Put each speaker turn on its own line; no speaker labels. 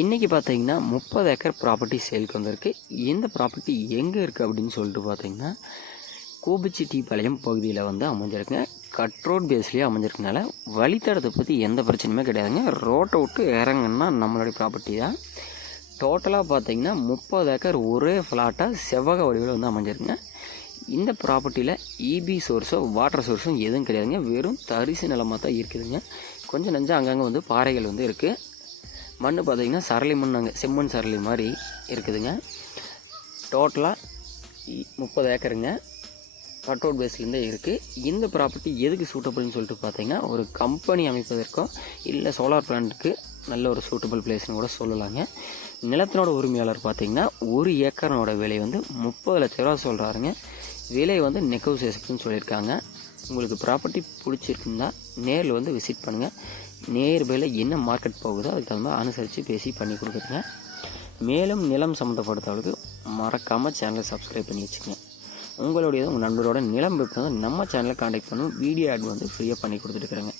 இன்றைக்கி பார்த்தீங்கன்னா முப்பது ஏக்கர் ப்ராப்பர்ட்டி சேலுக்கு வந்திருக்கு. இந்த ப்ராப்பர்ட்டி எங்கே இருக்குது அப்படின்னு சொல்லிட்டு பார்த்தீங்கன்னா பாளையம் பகுதியில் வந்து அமைஞ்சிருக்குங்க. கட் ரோட் பேஸ்லேயே அமைஞ்சிருக்கனால வழித்தடத்தை பற்றி எந்த பிரச்சனையுமே கிடையாதுங்க. ரோட்டை விட்டு இறங்குன்னா நம்மளுடைய ப்ராப்பர்ட்டி தான். டோட்டலாக பார்த்தீங்கன்னா முப்பது ஏக்கர் ஒரே ஃப்ளாட்டாக செவ்வக வடிவில் வந்து அமைஞ்சிருக்குங்க. இந்த ப்ராப்பர்ட்டியில் இபி சோர்ஸோ வாட்டர் சோர்ஸும் எதுவும் கிடையாதுங்க. வெறும் தரிசு நிலமாக தான் இருக்குதுங்க. கொஞ்சம் நஞ்சம் அங்கங்கே வந்து பாறைகள் வந்து இருக்குது மண் பார்த்தீங்கன்னா சரளி மண் செம்மண் சரளி மாதிரி இருக்குதுங்க. டோட்டலாக முப்பது ஏக்கருங்க. கட் அவுட் பேஸ்லேருந்தே இருக்குது இந்த ப்ராப்பர்ட்டி எதுக்கு சூட்டபிள்னு சொல்லிட்டு பார்த்தீங்கன்னா ஒரு கம்பெனி அமைப்பதற்கோ இல்லை சோலார் பிளான்ட்டுக்கு நல்ல ஒரு சூட்டபிள் பிளேஸ்னு கூட சொல்லலாங்க. நிலத்தினோட உரிமையாளர் பார்த்திங்கன்னா ஒரு ஏக்கரனோட விலை வந்து முப்பது லட்ச ரூபா சொல்கிறாருங்க விலை வந்து நெகோசியேஷன் சொல்லியிருக்காங்க. உங்களுக்கு ப்ராப்பர்ட்டி பிடிச்சிருக்குன்னா நேரில் வந்து விசிட் பண்ணுங்கள் நேர்பையில் என்ன மார்க்கெட் போகுதோ அதுக்கு தகுந்த மாதிரி அனுசரித்து பேசி பண்ணி கொடுக்குறீங்க மேலும் நிலம் சம்மந்தப்பட்டவர்களுக்கு மறக்காமல் சேனலை சப்ஸ்கிரைப் பண்ணி வச்சுக்கோங்க. உங்களுடைய உங்கள் நண்பரோட நிலம் விற்பனை நம்ம சேனலை காண்டாக்ட் பண்ணும். வீடியோ ஆட் வந்து ஃப்ரீயாக பண்ணி கொடுத்துட்டுருக்குறேங்க